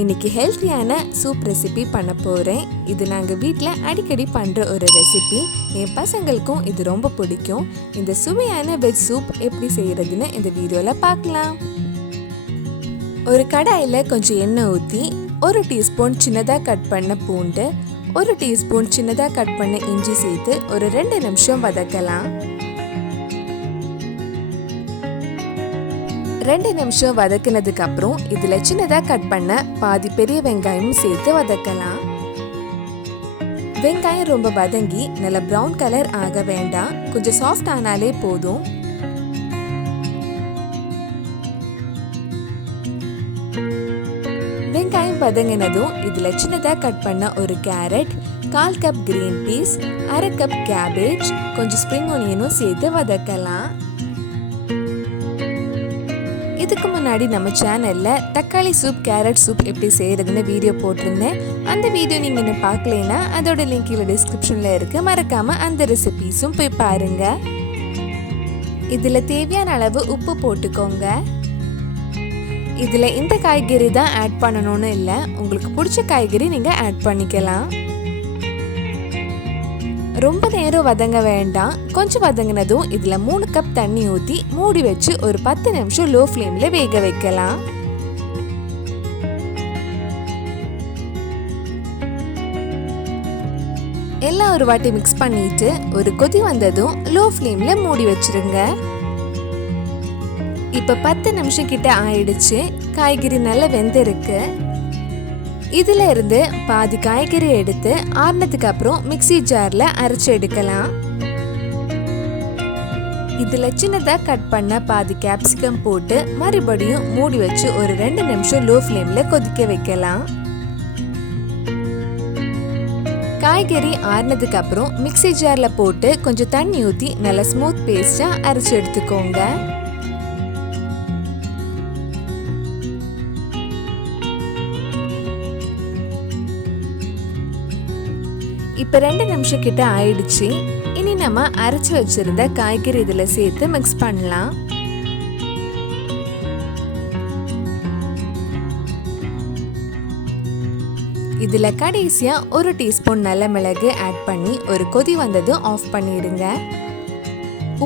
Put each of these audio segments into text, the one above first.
இன்னைக்கு ஹெல்த்தியான soup recipe பண்ண போகிறேன். இது நாங்கள் வீட்டில் அடிக்கடி பண்ணுற ஒரு ரெசிபி. என் பசங்களுக்கும் இது ரொம்ப பிடிக்கும். இந்த சுவையான வெஜ் சூப் எப்படி செய்கிறதுன்னு இந்த வீடியோவில் பார்க்கலாம். ஒரு கடாயில் கொஞ்சம் எண்ணெய் ஊற்றி 1 டீஸ்பூன் சின்னதாக கட் பண்ண பூண்டு, 1 டீஸ்பூன் சின்னதாக கட் பண்ண இஞ்சி சேர்த்து ஒரு 2 நிமிஷம் வதக்கலாம். 2 நிமிஷம் வதக்கினதுக்கு அப்புறம் இதில் சின்னதாக கட் பண்ண பாதி பெரிய வெங்காயமும் சேர்த்து வதக்கலாம். வெங்காயம் ரொம்ப வதங்கி நல்ல ப்ரௌன் கலர் ஆக வேண்டாம், கொஞ்சம் சாஃப்ட் ஆனாலே போதும். வெங்காயம் வதங்கினதும் இதில் சின்னதாக கட் பண்ண ஒரு carrot, 1/4 cup green peas, 1/2 cup cabbage, கொஞ்சம் ஸ்ப்ரிங் ஆனியனும் சேர்த்து வதக்கலாம். இதுக்கு முன்னாடி நம்ம சேனலில் தக்காளி சூப், கேரட் சூப் எப்படி செய்கிறதுன்னு வீடியோ போட்டிருந்தேன். அந்த வீடியோ நீங்கள் இன்னும் பார்க்கலைன்னா அதோட லிங்க் கீழே டிஸ்கிரிப்ஷனில் இருக்குது, மறக்காமல் அந்த ரெசிபீஸும் போய் பாருங்கள். இதில் தேவையான அளவு உப்பு போட்டுக்கோங்க. இதில் இந்த காய்கறி தான் ஆட் பண்ணணும்னு இல்லை, உங்களுக்கு பிடிச்ச காய்கறி நீங்கள் ஆட் பண்ணிக்கலாம். ரொம்ப நேரம் வதங்க வேண்டாம், கொஞ்சம் வதங்கினதும் இதில் 3 கப் தண்ணி ஊற்றி மூடி வச்சு ஒரு 10 நிமிஷம் லோ ஃப்ளேமில் வேக வைக்கலாம். எல்லாம் ஒரு வாட்டி மிக்ஸ் பண்ணிட்டு ஒரு கொதி வந்ததும் லோ ஃப்ளேமில் மூடி வச்சிருங்க. இப்போ 10 நிமிஷம் கிட்ட ஆயிடுச்சு, காய்கறி நல்லா வெந்திருக்கு. இதில் இருந்து பாதி காய்கறி எடுத்து ஆறுனதுக்கு அப்புறம் மிக்ஸி ஜாரில் அரைச்சி எடுக்கலாம். இதில் சின்னதாக கட் பண்ண பாதி கேப்சிகம் போட்டு மறுபடியும் மூடி வச்சு ஒரு 2 நிமிஷம் லோ ஃப்ளேமில் கொதிக்க வைக்கலாம். காய்கறி ஆறுனதுக்கு அப்புறம் மிக்ஸி ஜாரில் போட்டு கொஞ்சம் தண்ணி ஊற்றி நல்லா ஸ்மூத் பேஸ்டாக அரைச்சி எடுத்துக்கோங்க. இப்போ 2 நிமிஷம் கிட்ட ஆயிடுச்சு. இனி நம்ம அரைச்சி வச்சிருந்த காய்கறி இதில் சேர்த்து மிக்ஸ் பண்ணலாம். இதில் கடைசியாக 1 டீஸ்பூன் நல்ல மிளகு ஆட் பண்ணி ஒரு கொதி வந்ததும் ஆஃப் பண்ணிடுங்க.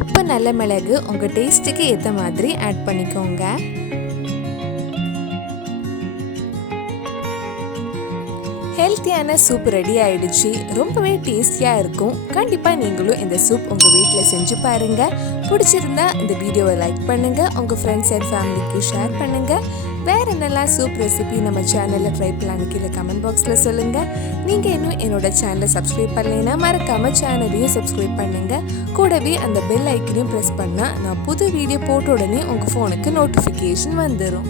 உப்பு நல்ல மிளகு உங்கள் டேஸ்ட்டுக்கு ஏற்ற மாதிரி ஆட் பண்ணிக்கோங்க. ஹெல்த்தியான சூப் ரெடி ஆயிடுச்சு. ரொம்பவே டேஸ்டியாக இருக்கும். கண்டிப்பாக நீங்களும் இந்த சூப் உங்கள் வீட்டில் செஞ்சு பாருங்கள். பிடிச்சிருந்தா இந்த வீடியோவை லைக் பண்ணுங்கள், உங்கள் ஃப்ரெண்ட்ஸ் அண்ட் ஃபேமிலிக்கு ஷேர் பண்ணுங்கள். வேறு என்னெல்லாம் சூப் ரெசிபி நம்ம சேனலில் ட்ரை பண்ணலான்னு கீழே கமெண்ட் பாக்ஸில் சொல்லுங்கள். நீங்கள் இன்னும் என்னோட சேனலை சப்ஸ்கிரைப் பண்ணலைன்னா மறக்காமல் சேனலையும் சப்ஸ்கிரைப் பண்ணுங்கள். கூடவே அந்த பெல் ஐக்கனையும் ப்ரெஸ் பண்ணால் நான் புது வீடியோ போட்ட உடனே உங்கள் ஃபோனுக்கு நோட்டிஃபிகேஷன் வந்துடும்.